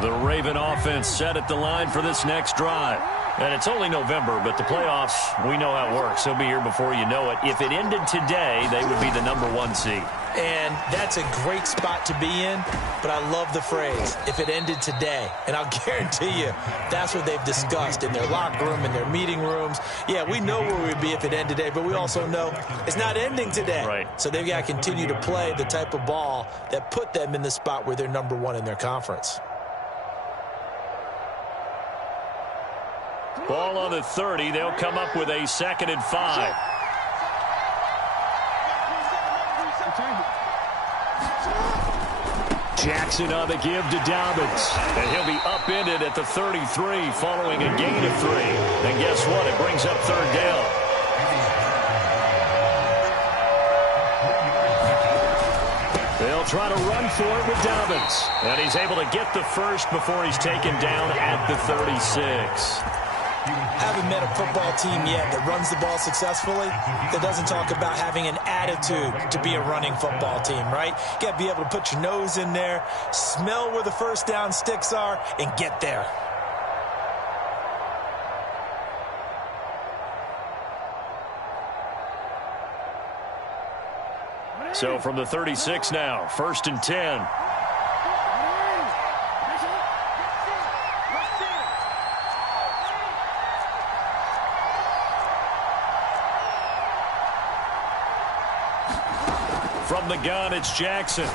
The Raven offense set at the line for this next drive. And it's only November, but the playoffs, we know how it works. They'll be here before you know it. If it ended today, they would be the #1 seed. And that's a great spot to be in, but I love the phrase, if it ended today. And I'll guarantee you, that's what they've discussed in their locker room, in their meeting rooms. Yeah, we know where we'd be if it ended today, but we also know it's not ending today. Right. So they've got to continue to play the type of ball that put them in the spot where they're #1 in their conference. Ball on the 30. They'll come up with a 2nd and 5. Jackson on the give to Dobbins. And he'll be upended at the 33 following a gain of 3. And guess what? It brings up 3rd down. They'll try to run for it with Dobbins. And he's able to get the first before he's taken down at the 36. I haven't met a football team yet that runs the ball successfully that doesn't talk about having an attitude to be a running football team, right? You got to be able to put your nose in there, smell where the first down sticks are, and get there. So from the 36 now, 1st and 10. From the gun, it's Jackson.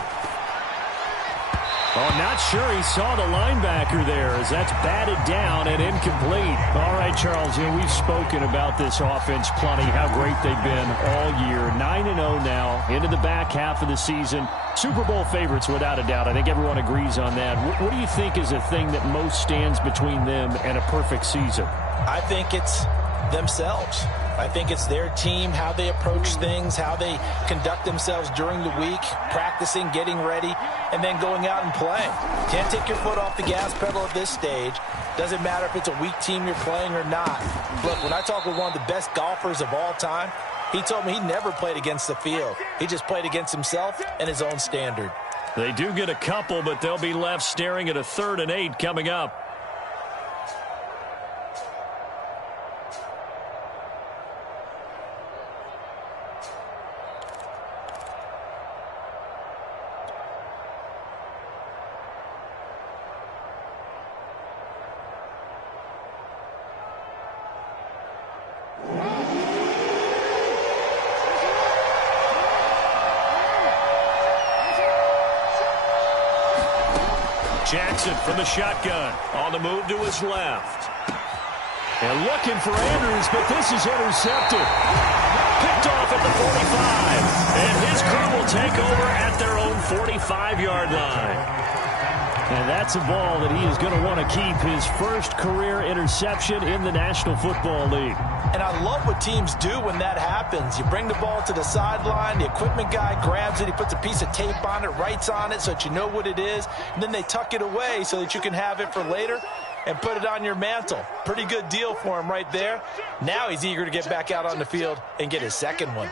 Oh, not sure he saw the linebacker there as that's batted down and incomplete. All right, Charles, we've spoken about this offense plenty, how great they've been all year. 9-0 now into the back half of the season. Super Bowl favorites without a doubt. I think everyone agrees on that. What do you think is the thing that most stands between them and a perfect season? I think it's themselves. I think it's their team, how they approach things, how they conduct themselves during the week, practicing, getting ready, and then going out and playing. Can't take your foot off the gas pedal at this stage. Doesn't matter if it's a weak team you're playing or not. Look, when I talk with one of the best golfers of all time, he told me he never played against the field. He just played against himself and his own standard. They do get a couple, but they'll be left staring at a 3rd and 8 coming up. Jackson from the shotgun. On the move to his left. And looking for Andrews, but this is intercepted. Picked off at the 45. And his crew will take over at their own 45-yard line. And that's a ball that he is going to want to keep, his first career interception in the National Football League. And I love what teams do when that happens. You bring the ball to the sideline, the equipment guy grabs it, he puts a piece of tape on it, writes on it so that you know what it is, and then they tuck it away so that you can have it for later and put it on your mantle. Pretty good deal for him right there. Now he's eager to get back out on the field and get his 2nd one.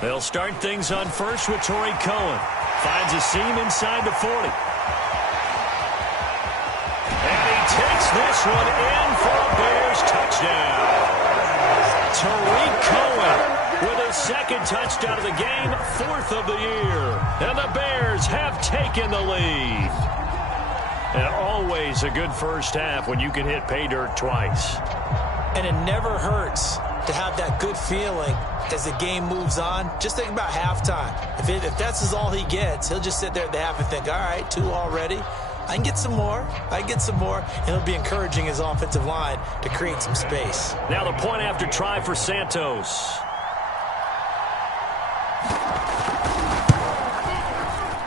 They'll start things on first with Torrey Cohen. Finds a seam inside the 40. And he takes this one in for a Bears touchdown. Tariq Cohen with his 2nd touchdown of the game, 4th of the year. And the Bears have taken the lead. And always a good first half when you can hit pay dirt twice. And it never hurts to have that good feeling as the game moves on. Just think about halftime. If that's all he gets, he'll just sit there at the half and think, all right, 2 already. I can get some more. I can get some more. And he'll be encouraging his offensive line to create some space. Now the point after try for Santos.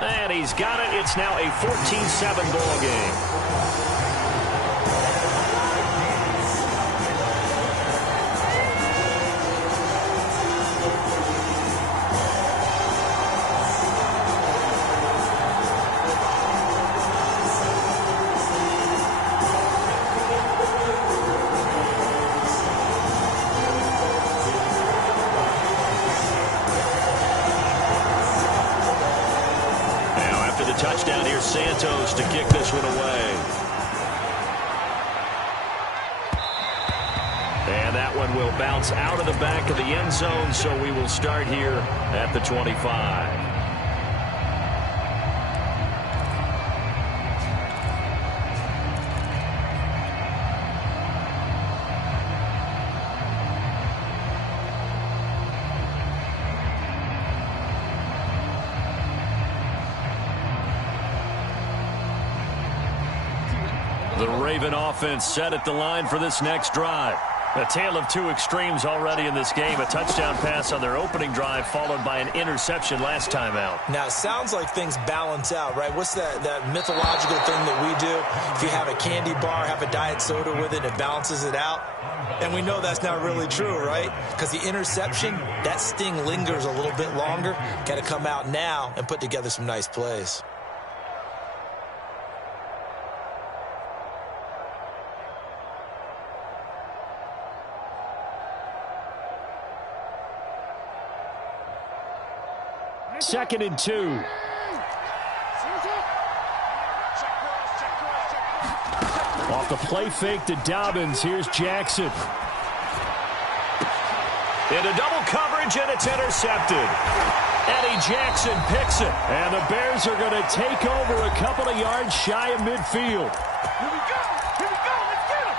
And he's got it. It's now a 14-7 ball game. touchdown. Here's Santos to kick this one away. And that one will bounce out of the back of the end zone, so we will start here at the 25. The Raven offense set at the line for this next drive. A tale of two extremes already in this game. A touchdown pass on their opening drive followed by an interception last time out. Now, it sounds like things balance out, right? What's that mythological thing that we do? If you have a candy bar, have a diet soda with it, it balances it out. And we know that's not really true, right? Because the interception, that sting lingers a little bit longer. Got to come out now and put together some nice plays. Second and 2. Off the play fake to Dobbins. Here's Jackson. Into double coverage, and it's intercepted. Eddie Jackson picks it. And the Bears are going to take over a couple of yards shy of midfield. Here we go. Here we go. Let's get him.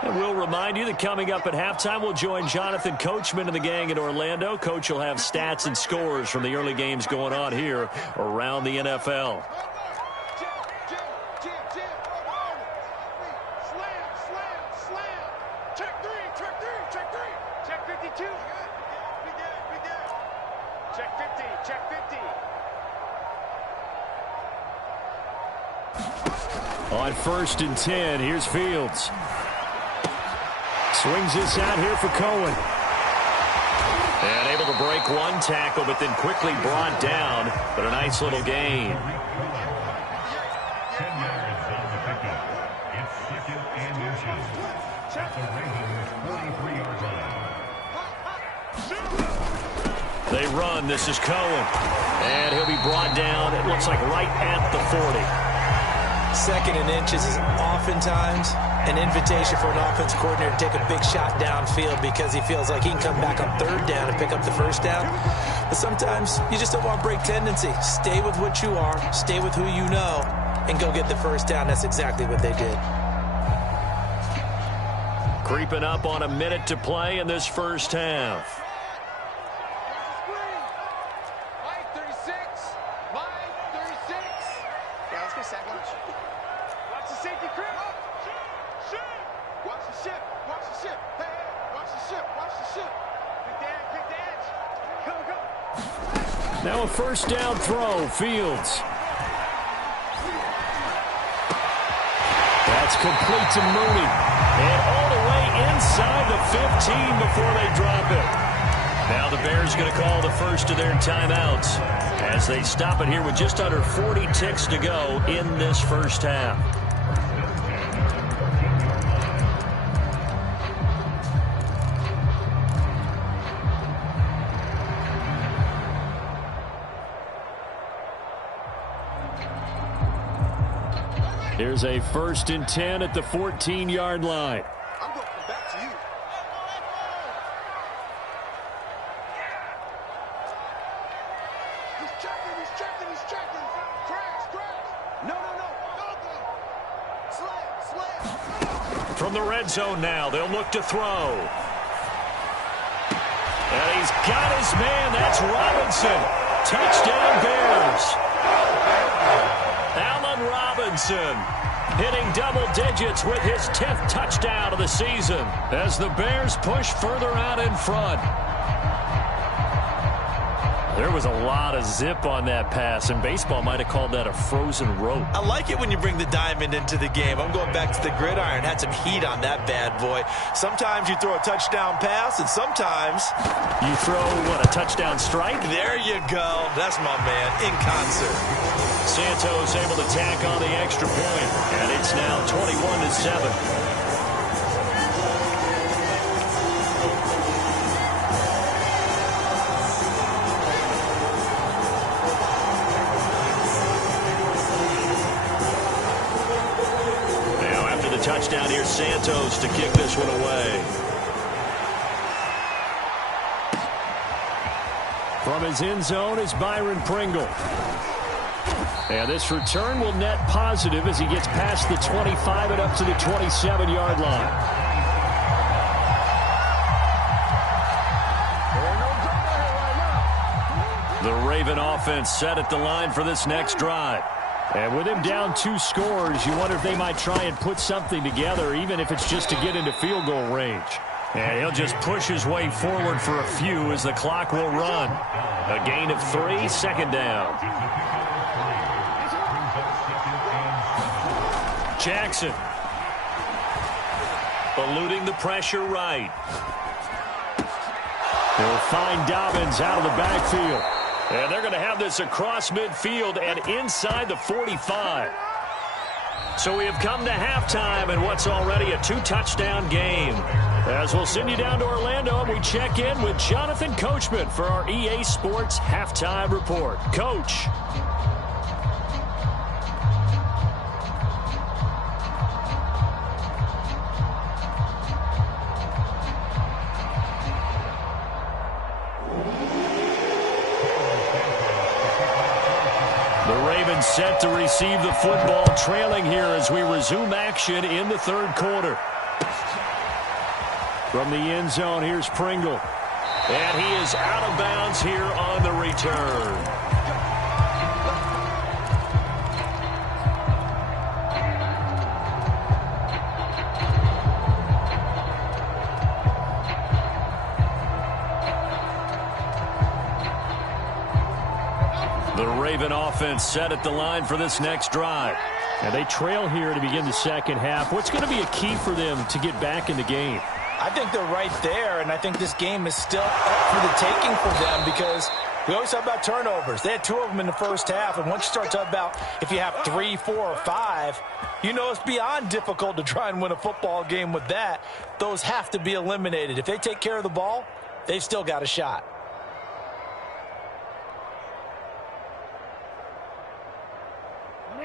And we'll remind you that coming up at halftime, we'll join Jonathan Coachman and the gang in Orlando. Coach will have stats and scores from the early games going on here around the NFL. Check 52. We good. Check 50. Check 50. On 1st and 10, here's Fields. Swings this out here for Cohen. And able to break one tackle, but then quickly brought down. But a nice little gain. They run. This is Cohen. And he'll be brought down, it looks like right at the 40. 2nd and inches is oftentimes an invitation for an offense coordinator to take a big shot downfield because he feels like he can come back on 3rd down and pick up the 1st down. But sometimes you just don't want break tendency. Stay with what you are, stay with who you know, and go get the 1st down. That's exactly what they did. Creeping up on a minute to play in this first half. Now a 1st down throw, Fields. That's complete to Mooney. And all the way inside the 15 before they drop it. Now the Bears going to call the first of their timeouts as they stop it here with just under 40 ticks to go in this first half. Here's a 1st and 10 at the 14-yard line. I'm going back to you. He's checking. Crash. No. Slam. From the red zone now, they'll look to throw. And he's got his man. That's Robinson. Touchdown, Bears. Allen Robinson hitting double digits with his 10th touchdown of the season as the Bears push further out in front. There was a lot of zip on that pass, and baseball might have called that a frozen rope. I like it when you bring the diamond into the game. I'm going back to the gridiron. Had some heat on that bad boy. Sometimes you throw a touchdown pass, and sometimes you throw, what, a touchdown strike? There you go. That's my man in concert. Santos able to tack on the extra point, and it's now 21-7. touchdown here, Santos, to kick this one away. From his end zone is Byron Pringle. And this return will net positive as he gets past the 25 and up to the 27-yard line. The Raven offense set at the line for this next drive. And with him down 2 scores, you wonder if they might try and put something together, even if it's just to get into field goal range. And he'll just push his way forward for a few as the clock will run. A gain of 3, second down. Jackson. Eluding the pressure right. They'll find Dobbins out of the backfield. And they're going to have this across midfield and inside the 45. So we have come to halftime in what's already a 2-touchdown game. As we'll send you down to Orlando, and we check in with Jonathan Coachman for our EA Sports Halftime Report. Coach. Set to receive the football, trailing here as we resume action in the third quarter. From the end zone, here's Pringle. And he is out of bounds here on the return. The Raven offense set at the line for this next drive. And they trail here to begin the second half. What's going to be a key for them to get back in the game? I think they're right there, and I think this game is still up for the taking for them because we always talk about turnovers. They had 2 of them in the first half, and once you start talking about if you have 3, 4, or 5, you know it's beyond difficult to try and win a football game with that. Those have to be eliminated. If they take care of the ball, they've still got a shot.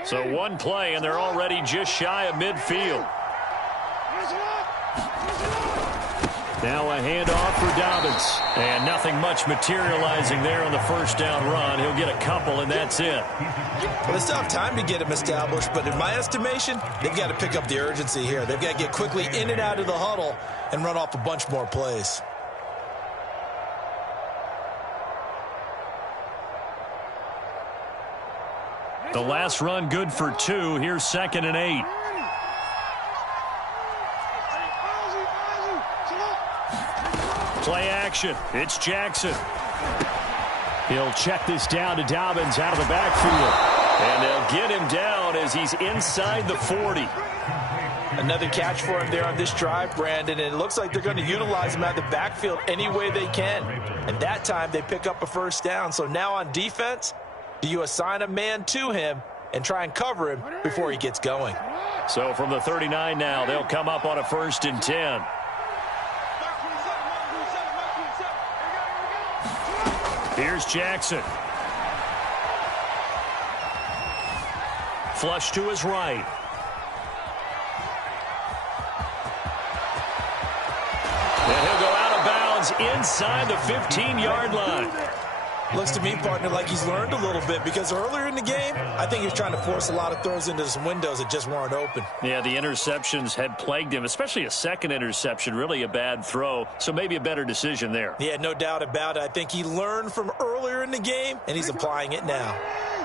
So one play, and they're already just shy of midfield. Now a handoff for Dobbins. And nothing much materializing there on the first down run. He'll get a couple, and that's it. Well, they still have time to get him established, but in my estimation, they've got to pick up the urgency here. They've got to get quickly in and out of the huddle and run off a bunch more plays. The last run good for 2. Here's 2nd and 8. Play action. It's Jackson. He'll check this down to Dobbins out of the backfield. And they'll get him down as he's inside the 40. Another catch for him there on this drive, Brandon, and it looks like they're going to utilize him out of the backfield any way they can. And that time they pick up a first down. So now on defense, do you assign a man to him and try and cover him before he gets going? So from the 39 now, they'll come up on a 1st and 10. Here's Jackson. Flush to his right. And he'll go out of bounds inside the 15-yard line. Looks to me, partner, like he's learned a little bit because earlier in the game, I think he was trying to force a lot of throws into some windows that just weren't open. Yeah, the interceptions had plagued him, especially a second interception, really a bad throw, so maybe a better decision there. Yeah, no doubt about it. I think he learned from earlier in the game, and he's applying it now.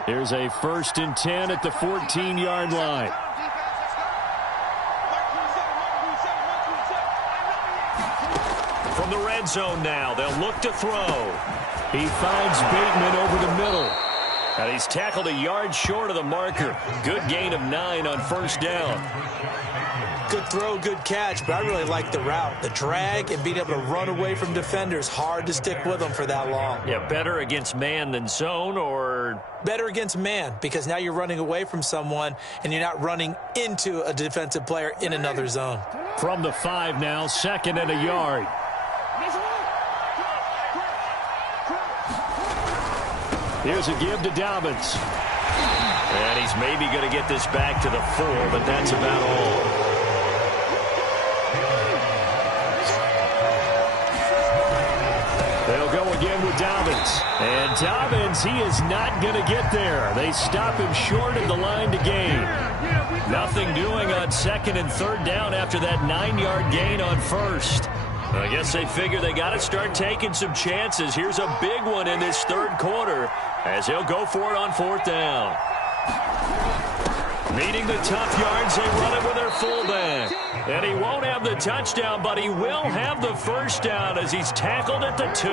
Here's a 1st and 10 at the 14-yard line. From the red zone now, they'll look to throw. He finds Bateman over the middle. And he's tackled a yard short of the marker. Good gain of 9 on 1st down. Good throw, good catch, but I really like the route. The drag and being able to run away from defenders, hard to stick with them for that long. Yeah, better against man than zone, or? Better against man, because now you're running away from someone and you're not running into a defensive player in another zone. From the 5 now, 2nd and a yard. Here's a give to Dobbins. And he's maybe going to get this back to the 4, but that's about all. Dobbins, he is not going to get there. They stop him short of the line to gain. Nothing doing on second and third down after that 9-yard gain on first. I guess they figure they got to start taking some chances. Here's a big one in this third quarter as he'll go for it on fourth down. Meeting the tough yards, they run it with their fullback. And he won't have the touchdown, but he will have the first down as he's tackled at the 2.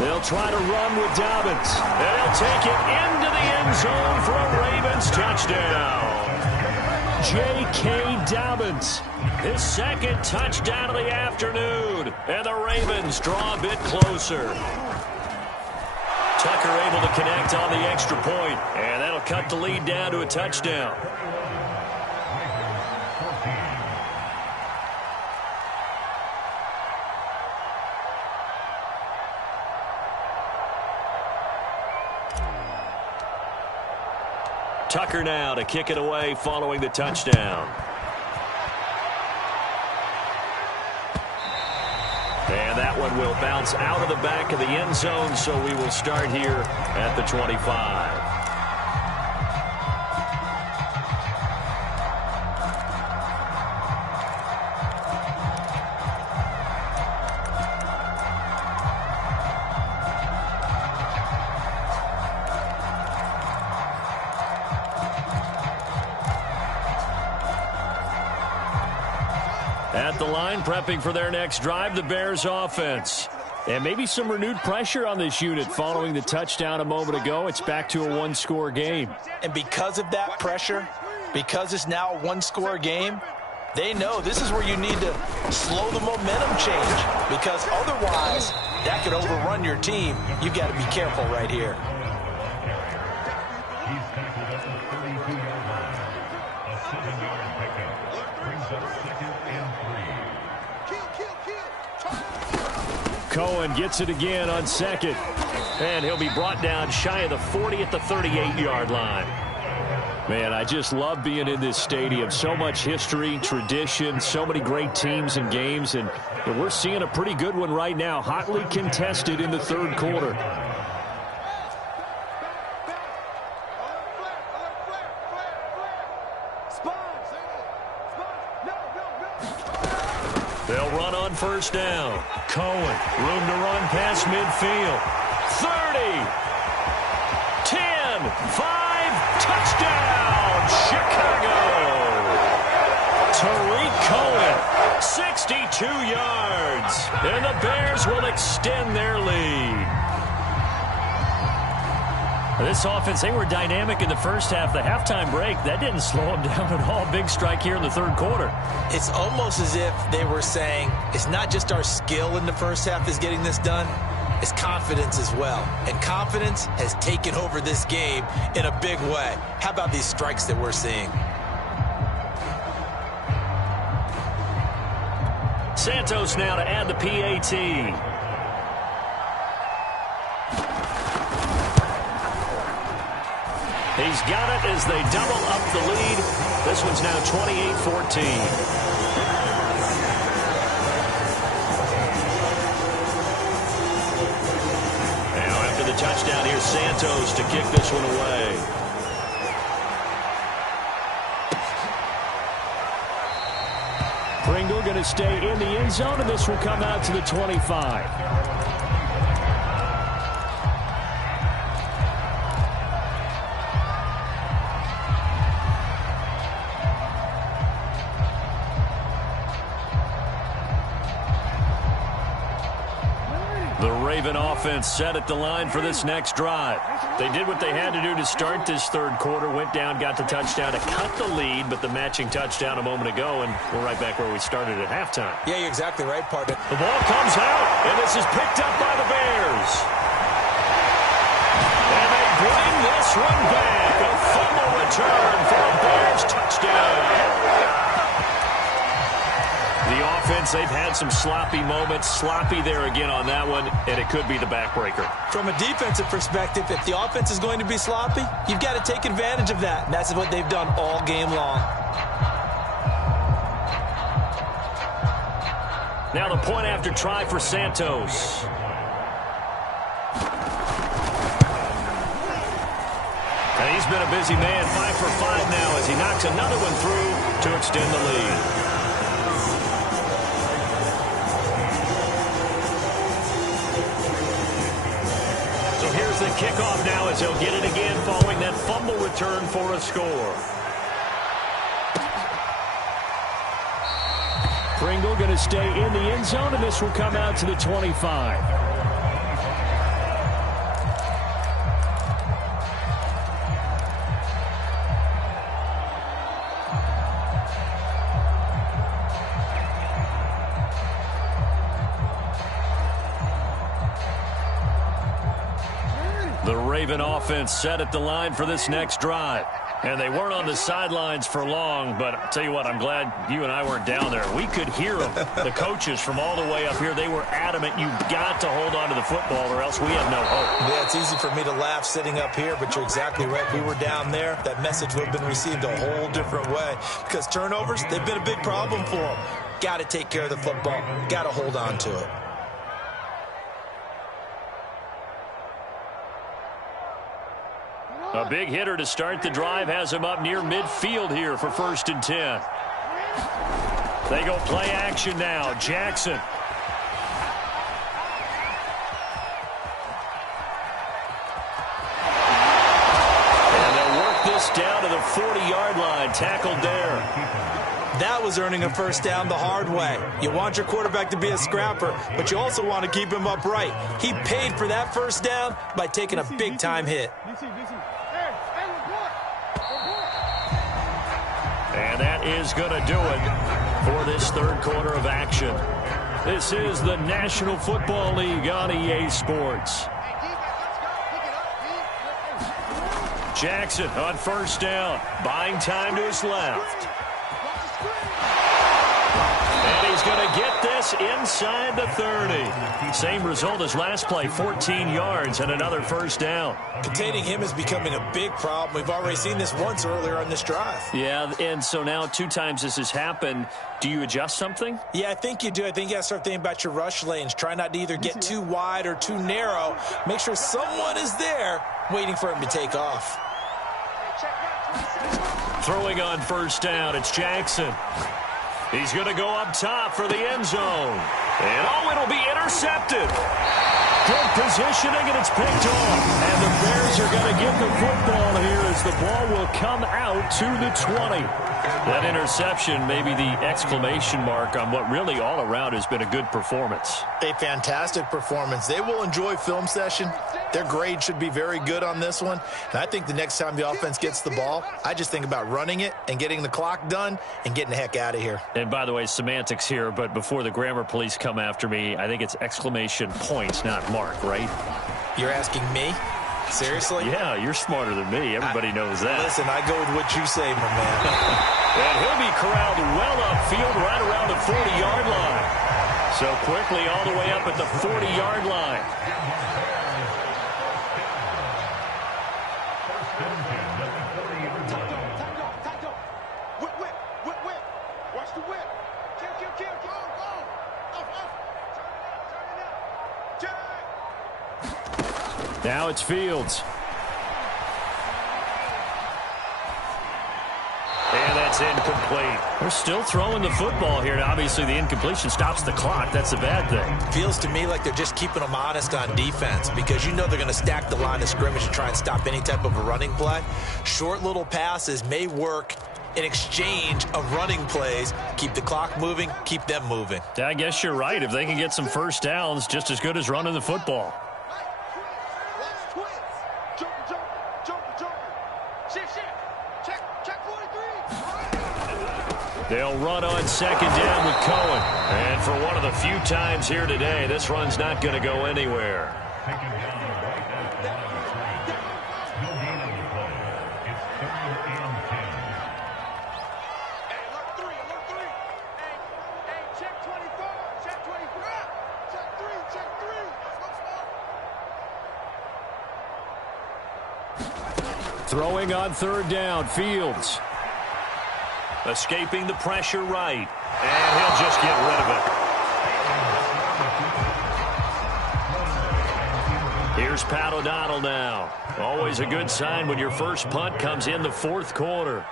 They'll try to run with Dobbins. And he'll take it into the end zone for a Ravens touchdown. J.K. Dobbins, his second touchdown of the afternoon. And the Ravens draw a bit closer. Tucker able to connect on the extra point, and that'll cut the lead down to a touchdown. Tucker now to kick it away following the touchdown. And that one will bounce out of the back of the end zone, so we will start here at the 25. At the line, prepping for their next drive, the Bears offense. And maybe some renewed pressure on this unit following the touchdown a moment ago. It's back to a one-score game. And because of that pressure, because it's now a one-score game, they know this is where you need to slow the momentum change, because otherwise that could overrun your team. You've got to be careful right here. Cohen gets it again on second. And he'll be brought down shy of the 40 at the 38-yard line. Man, I just love being in this stadium. So much history, tradition, so many great teams and games. And we're seeing a pretty good one right now, hotly contested in the third quarter. They'll run on first down. Cohen, room to run past midfield. 30, 10, 5, touchdown, Chicago. Tariq Cohen, 62 yards. And the Bears will extend their lead. This offense, they were dynamic in the first half. The halftime break, that didn't slow them down at all. Big strike here in the third quarter. It's almost as if they were saying, it's not just our skill in the first half that's getting this done, it's confidence as well. And confidence has taken over this game in a big way. How about these strikes that we're seeing? Santos now to add the PAT. He's got it as they double up the lead. This one's now 28-14. Now after the touchdown, here's Santos to kick this one away. Pringle going to stay in the end zone, and this will come out to the 25. Offense set at the line for this next drive. They did what they had to do to start this third quarter, went down, got the touchdown to cut the lead, but the matching touchdown a moment ago, and we're right back where we started at halftime. Yeah, you're exactly right, partner. The ball comes out, and this is picked up by the Bears. And they bring this one back. A fumble return for a Bears touchdown. The offense, they've had some sloppy moments. Sloppy there again on that one, and it could be the backbreaker. From a defensive perspective, if the offense is going to be sloppy, you've got to take advantage of that. And that's what they've done all game long. Now the point after try for Santos. And he's been a busy man, 5 for 5 now as he knocks another one through to extend the lead. Here's the kickoff now as he'll get it again following that fumble return for a score. Pringle going to stay in the end zone, and this will come out to the 25. The Raven offense set at the line for this next drive. And they weren't on the sidelines for long, but I'll tell you what, I'm glad you and I weren't down there. We could hear them, the coaches from all the way up here. They were adamant, you've got to hold on to the football or else we have no hope. Yeah, it's easy for me to laugh sitting up here, but you're exactly right. If we were down there, that message would have been received a whole different way. Because turnovers, they've been a big problem for them. Got to take care of the football. Got to hold on to it. A big hitter to start the drive has him up near midfield here for 1st and 10. They go play action now. Jackson. And they'll work this down to the 40-yard line. Tackled there. That was earning a first down the hard way. You want your quarterback to be a scrapper, but you also want to keep him upright. He paid for that first down by taking a big-time hit. And that is going to do it for this third quarter of action. This is the National Football League on EA Sports. Jackson on first down, buying time to his left. And he's going to get this inside the 30. Same result as last play, 14 yards and another first down. Containing him is becoming a big problem. We've already seen this once earlier on this drive. Yeah, and so now 2 times this has happened. Do you adjust something? Yeah, I think you do. I think you got to start thinking about your rush lanes. Try not to either get too wide or too narrow. Make sure someone is there waiting for him to take off. Throwing on first down, it's Jackson. He's going to go up top for the end zone. And, oh, it'll be intercepted. Good positioning, and it's picked off. And the Bears are going to get the football here as the ball will come out to the 20. That interception may be the exclamation mark on what really all around has been a good performance. A fantastic performance. They will enjoy film session. Their grade should be very good on this one. And I think the next time the offense gets the ball, I just think about running it and getting the clock done and getting the heck out of here. And by the way, semantics here, but before the grammar police come after me, I think it's exclamation points, not mark, right? You're asking me? Seriously? Yeah, you're smarter than me. Everybody knows that. Listen, I go with what you say, my man. And he'll be corralled well upfield right around the 40-yard line. So quickly all the way up at the 40-yard line. Watch the whip. Kill. Go. Turn it up. Now it's Fields. And that's incomplete. We're still throwing the football here. Now, obviously, the incompletion stops the clock. That's a bad thing. Feels to me like they're just keeping them honest on defense because you know they're going to stack the line of scrimmage and try and stop any type of a running play. Short little passes may work in exchange of running plays. Keep the clock moving, keep them moving. Yeah, I guess you're right. If they can get some first downs, just as good as running the football. They'll run on second down with Cohen. And for one of the few times here today, this run's not going to go anywhere. Throwing on third down, Fields. Escaping the pressure right. And he'll just get rid of it. Here's Pat O'Donnell now. Always a good sign when your first punt comes in the fourth quarter.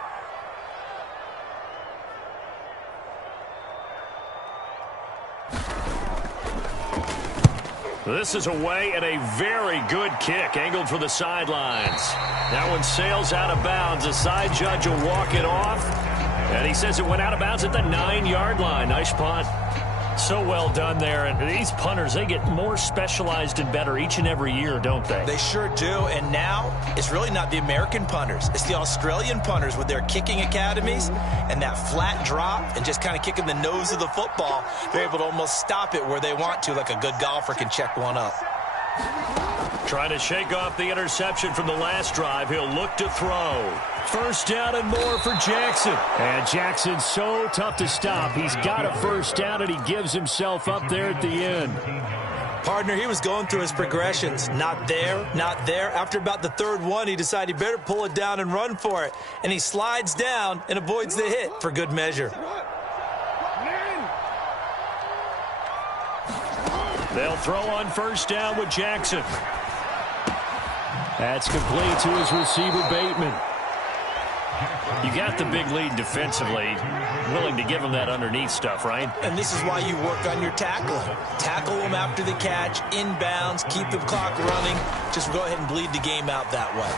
This is away and a very good kick angled for the sidelines. That one sails out of bounds. The side judge will walk it off. And he says it went out of bounds at the 9-yard line. Nice punt. So well done there. And these punters, they get more specialized and better each and every year, don't they? They sure do. And now it's really not the American punters. It's the Australian punters with their kicking academies and that flat drop and just kind of kicking the nose of the football. They're able to almost stop it where they want to, like a good golfer can check one up. Trying to shake off the interception from the last drive. He'll look to throw. First down and more for Jackson. And Jackson's so tough to stop. He's got a first down, and he gives himself up there at the end. Partner, he was going through his progressions. Not there, not there. After about the third one, he decided he better pull it down and run for it. And he slides down and avoids the hit for good measure. They'll throw on first down with Jackson. That's complete to his receiver, Bateman. You got the big lead defensively. Willing to give him that underneath stuff, right? And this is why you work on your tackling. Tackle them after the catch, inbounds, keep the clock running. Just go ahead and bleed the game out that way.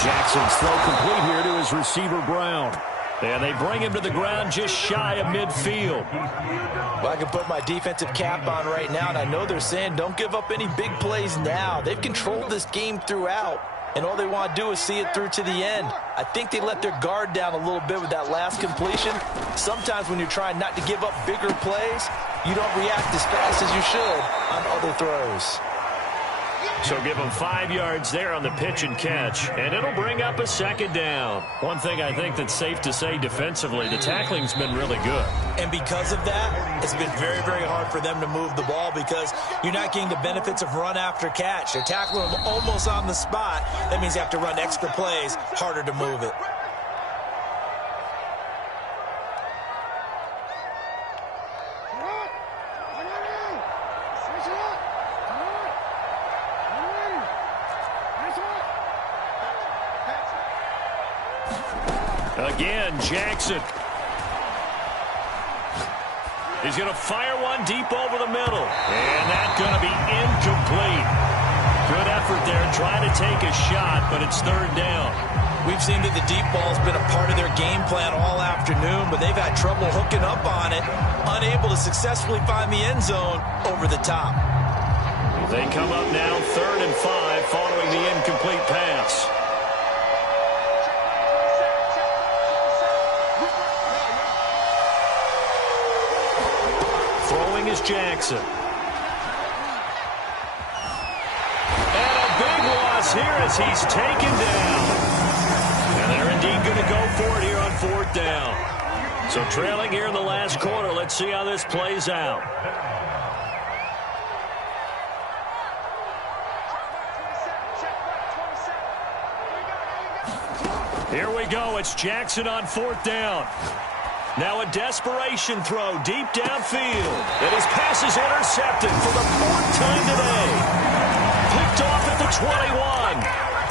Jackson's throw complete here to his receiver, Brown. And they bring him to the ground just shy of midfield. Well, I can put my defensive cap on right now, and I know they're saying don't give up any big plays now. They've controlled this game throughout, and all they want to do is see it through to the end. I think they let their guard down a little bit with that last completion. Sometimes when you're trying not to give up bigger plays, you don't react as fast as you should on other throws. So give them 5 yards there on the pitch and catch, and it'll bring up a second down. One thing I think that's safe to say defensively, the tackling's been really good. And because of that, it's been very, very hard for them to move the ball because you're not getting the benefits of run after catch. They're tackling them almost on the spot. That means you have to run extra plays, harder to move it. Again, Jackson. He's going to fire one deep over the middle. And that's going to be incomplete. Good effort there trying to take a shot, but it's third down. We've seen that the deep ball's been a part of their game plan all afternoon, but they've had trouble hooking up on it, unable to successfully find the end zone over the top. They come up now 3rd and 5 following the incomplete pass. Is Jackson. And a big loss here as he's taken down. And they're indeed going to go for it here on 4th down. So trailing here in the last quarter. Let's see how this plays out. Here we go. It's Jackson on 4th down. Now a desperation throw deep downfield. And his pass is intercepted for the 4th time today. Picked off at the 21.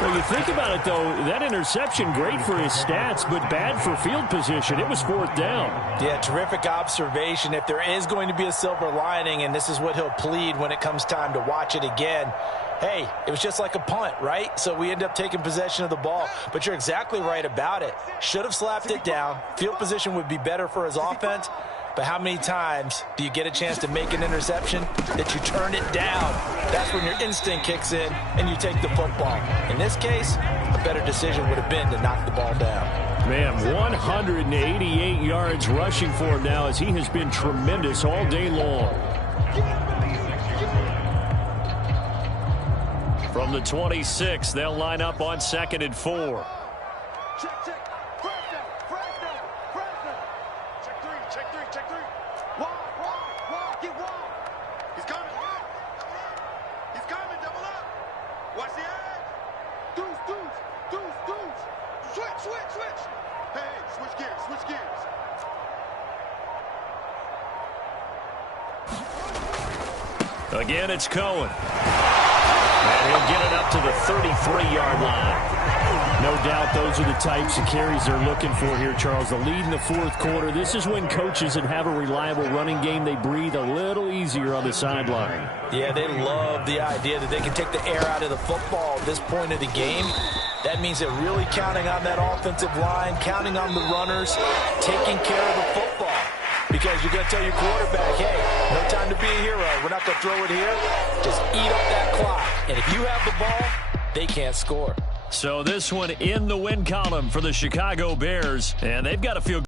Well, you think about it, though, that interception, great for his stats, but bad for field position. It was 4th down. Yeah, terrific observation. If there is going to be a silver lining, and this is what he'll plead when it comes time to watch it again, hey, it was just like a punt, right? So we end up taking possession of the ball. But you're exactly right about it. Should have slapped it down. Field position would be better for his offense. But how many times do you get a chance to make an interception that you turn it down? That's when your instinct kicks in and you take the football. In this case, a better decision would have been to knock the ball down. Man, 188 yards rushing for him now as he has been tremendous all day long. From the 26, they'll line up on 2nd and 4. Check three. Wide, get wide. He's coming. Double up. Watch the edge. Deuce. Switch. Hey, switch gears. Again, it's Cohen. And he'll get it up to the 33-yard line. No doubt those are the types of carries they're looking for here, Charles. The lead in the fourth quarter. This is when coaches that have a reliable running game, they breathe a little easier on the sideline. Yeah, they love the idea that they can take the air out of the football at this point of the game. That means they're really counting on that offensive line, counting on the runners, taking care of the football. Because you're going to tell your quarterback, hey, no time to be a hero. We're not going to throw it here. Just eat up that clock. And if you have the ball, they can't score. So this one in the win column for the Chicago Bears, and they've got to feel